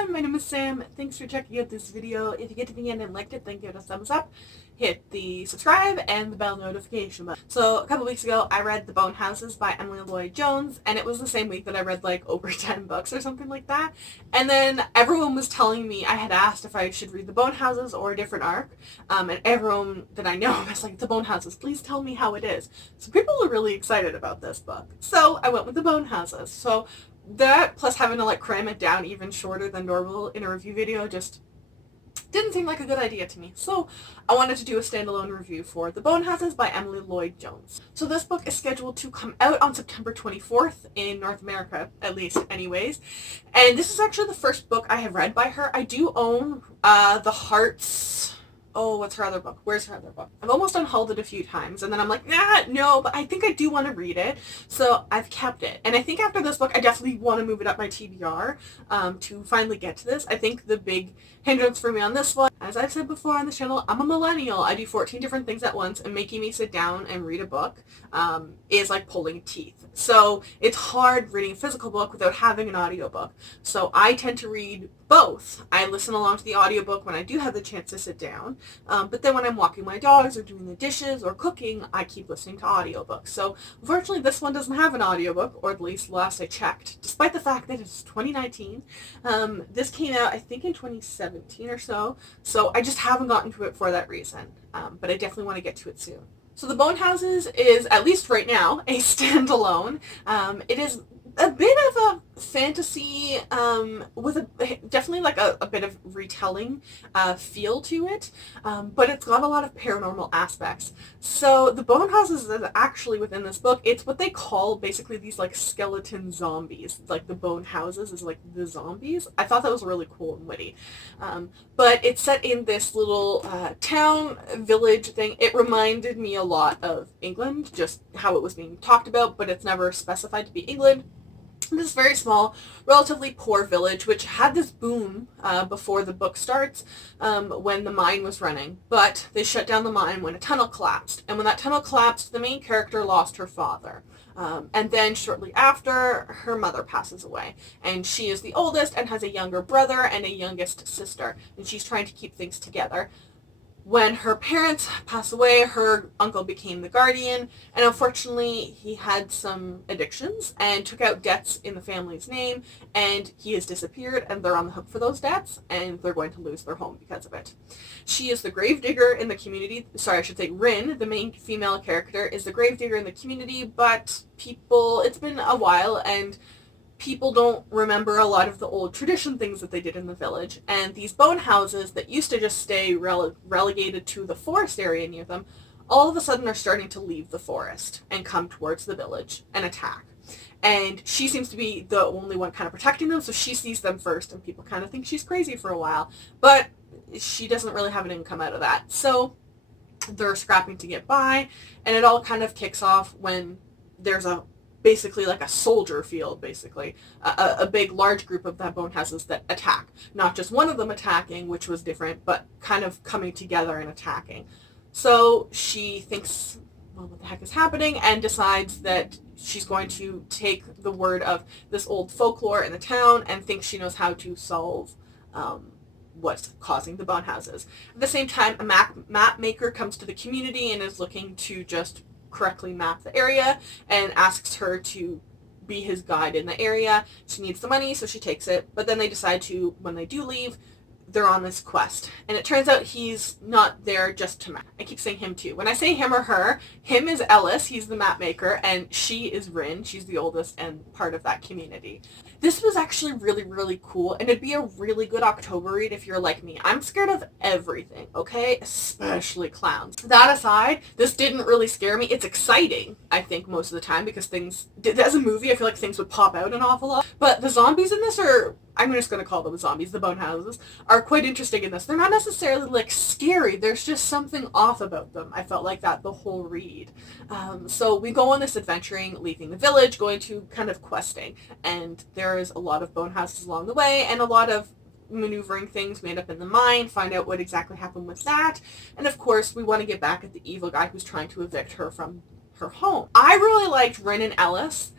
everyone, my name is Sam. Thanks for checking out this video. If you get to the end and liked it, then give it a thumbs up. Hit the subscribe and the bell notification button. So a couple weeks ago, I read The Bone Houses by Emily Lloyd-Jones, and it was the same week that I read like over 10 books or something like that. And then everyone was telling me, I had asked if I should read The Bone Houses or a different arc, and everyone that I know was like, The Bone Houses, please tell me how it is. So people were really excited about this book. So I went with The Bone Houses. So that plus having to like cram it down even shorter than normal in a review video just didn't seem like a good idea to me. So I wanted to do a standalone review for The Bone Houses by Emily Lloyd-Jones. So this book is scheduled to come out on September 24th in North America, at least anyways. And this is actually the first book I have read by her. I do own The Heart's... Oh, what's her other book? Where's her other book? I've almost unhauled it a few times, and then I'm like, nah, no, but I think I do want to read it, so I've kept it. And I think after this book, I definitely want to move it up my TBR to finally get to this. I think the big hindrance for me on this one, as I've said before on this channel, I'm a millennial. I do 14 different things at once, and making me sit down and read a book is like pulling teeth. So it's hard reading a physical book without having an audiobook. So I tend to read both. I listen along to the audiobook when I do have the chance to sit down, but then when I'm walking my dogs or doing the dishes or cooking, I keep listening to audiobooks. So unfortunately this one doesn't have an audiobook, or at least last I checked, despite the fact that it's 2019. This came out I think in 2017 or so I just haven't gotten to it for that reason, but I definitely want to get to it soon. So The Bone Houses is, at least right now, a standalone. It is a bit of a fantasy with definitely like a bit of retelling feel to it, but it's got a lot of paranormal aspects. So The Bone Houses is actually, within this book, it's what they call basically these like skeleton zombies. Like the Bone Houses is like the zombies. I thought that was really cool and witty. But it's set in this little town village thing. It reminded me a lot of England, just how it was being talked about, but it's never specified to be England. This very small, relatively poor village, which had this boom before the book starts when the mine was running, but they shut down the mine when a tunnel collapsed. And when that tunnel collapsed, the main character lost her father. And then shortly after, her mother passes away. And she is the oldest and has a younger brother and a youngest sister. And she's trying to keep things together. When her parents passed away, her uncle became the guardian, and unfortunately he had some addictions and took out debts in the family's name, and he has disappeared, and they're on the hook for those debts, and they're going to lose their home because of it. She is the gravedigger in the community. Sorry, I should say Rin, the main female character, is the gravedigger in the community, but it's been a while, and people don't remember a lot of the old tradition things that they did in the village, and these bone houses that used to just stay relegated to the forest area near them, all of a sudden are starting to leave the forest and come towards the village and attack. And she seems to be the only one kind of protecting them, so she sees them first, and people kind of think she's crazy for a while, but she doesn't really have an income out of that. So they're scrapping to get by, and it all kind of kicks off when there's basically like a soldier field, basically. A big, large group of the bone houses that attack. Not just one of them attacking, which was different, but kind of coming together and attacking. So she thinks, well, what the heck is happening, and decides that she's going to take the word of this old folklore in the town and thinks she knows how to solve what's causing the bone houses. At the same time, a map maker comes to the community and is looking to just correctly map the area and asks her to be his guide in the area. She needs the money, so she takes it, but then they decide to, when they do leave, they're on this quest. And it turns out he's not there just to map. I keep saying him too. When I say him or her, him is Ellis, he's the map maker, and she is Rin, she's the oldest and part of that community. This was actually really, really cool, and it'd be a really good October read if you're like me. I'm scared of everything, okay? Especially clowns. That aside, this didn't really scare me. It's exciting, I think, most of the time, because as a movie, I feel like things would pop out an awful lot. But the zombies in this are, I'm just going to call them zombies, the bone houses, are quite interesting in this. They're not necessarily like scary, there's just something off about them. I felt like that the whole read. So we go on this adventuring, leaving the village, going to kind of questing, and there is a lot of bone houses along the way, and a lot of maneuvering things. We end up in the mine, find out what exactly happened with that, and of course we want to get back at the evil guy who's trying to evict her from her home. I really liked Rin and Ellis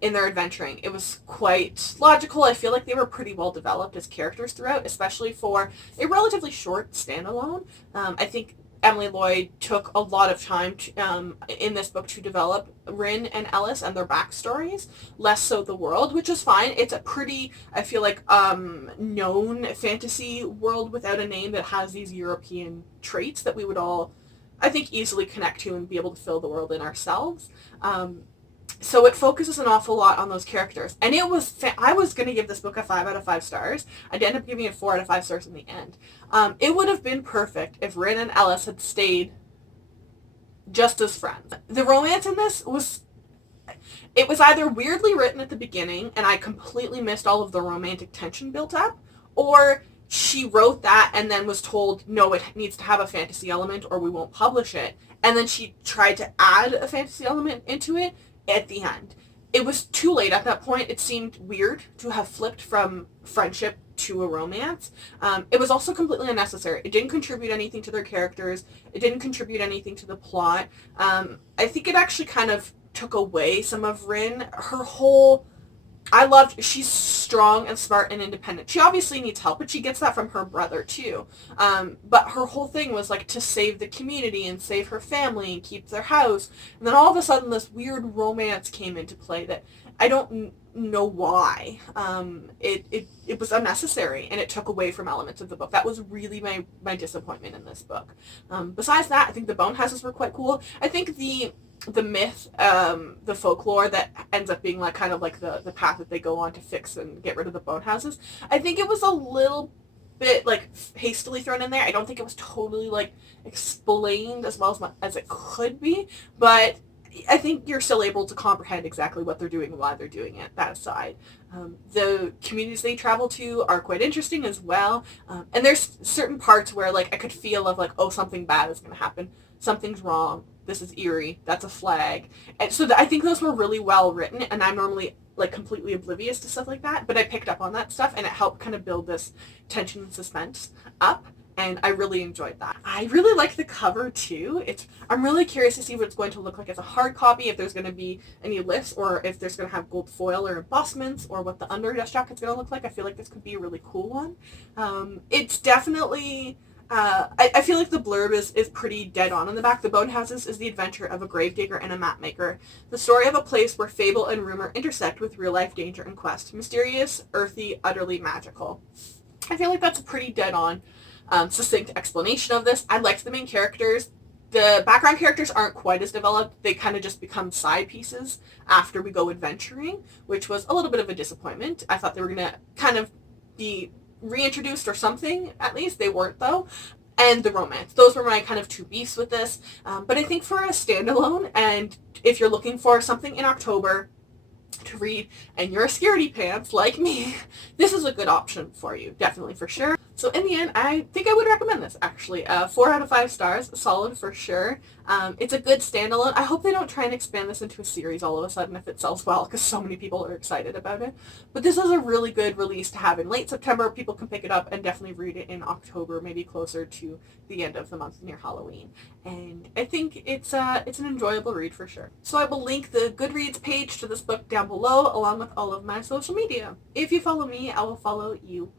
in their adventuring. It was quite logical. I feel like they were pretty well developed as characters throughout, especially for a relatively short standalone. I think Emily Lloyd took a lot of time in this book to develop Rin and Ellis and their backstories, less so the world, which is fine. It's a pretty, I feel like, known fantasy world without a name that has these European traits that we would all, I think, easily connect to and be able to fill the world in ourselves. So it focuses an awful lot on those characters. And it was, I was going to give this book a 5 out of 5 stars. I'd end up giving it 4 out of 5 stars in the end. It would have been perfect if Rin and Ellis had stayed just as friends. The romance in this was, it was either weirdly written at the beginning and I completely missed all of the romantic tension built up, or she wrote that and then was told, no, it needs to have a fantasy element or we won't publish it. And then she tried to add a fantasy element into it at the end. It was too late at that point. It seemed weird to have flipped from friendship to a romance. It was also completely unnecessary. It didn't contribute anything to their characters. It didn't contribute anything to the plot. I think it actually kind of took away some of Rin. Her whole... she's strong and smart and independent. She obviously needs help, but she gets that from her brother too. But her whole thing was like to save the community and save her family and keep their house. And then all of a sudden this weird romance came into play that I don't know why. It was unnecessary and it took away from elements of the book. That was really my disappointment in this book. Besides that, I think the bone houses were quite cool. I think the myth, the folklore that ends up being like kind of like the path that they go on to fix and get rid of the bone houses, I think it was a little bit like hastily thrown in there. I don't think it was totally like explained as well as it could be, but I think you're still able to comprehend exactly what they're doing and why they're doing it. That aside, the communities they travel to are quite interesting as well, and there's certain parts where like I could feel of like, oh, something bad is going to happen, something's wrong, this is eerie, that's a flag. And so I think those were really well written, and I'm normally like completely oblivious to stuff like that, but I picked up on that stuff and it helped kind of build this tension and suspense up, and I really enjoyed that. I really like the cover too. I'm really curious to see what it's going to look like as a hard copy, if there's going to be any lifts or if there's going to have gold foil or embossments, or what the under dust jacket's going to look like. I feel like this could be a really cool one. It's definitely... I feel like the blurb is pretty dead on in the back. The Bone Houses is the adventure of a gravedigger and a map maker. The story of a place where fable and rumor intersect with real-life danger and quest. Mysterious, earthy, utterly magical. I feel like that's a pretty dead on, succinct explanation of this. I liked the main characters. The background characters aren't quite as developed. They kind of just become side pieces after we go adventuring, which was a little bit of a disappointment. I thought they were going to kind of be reintroduced or something, at least. They weren't, though. And the romance. Those were my kind of two beefs with this. But I think for a standalone, and if you're looking for something in October to read and you're a scaredy pants like me, this is a good option for you, definitely, for sure. So in the end, I think I would recommend this, actually. 4 out of 5 stars, solid for sure. It's a good standalone. I hope they don't try and expand this into a series all of a sudden if it sells well, because so many people are excited about it. But this is a really good release to have in late September. People can pick it up and definitely read it in October, maybe closer to the end of the month near Halloween. And I think it's an enjoyable read for sure. So I will link the Goodreads page to this book down below, along with all of my social media. If you follow me, I will follow you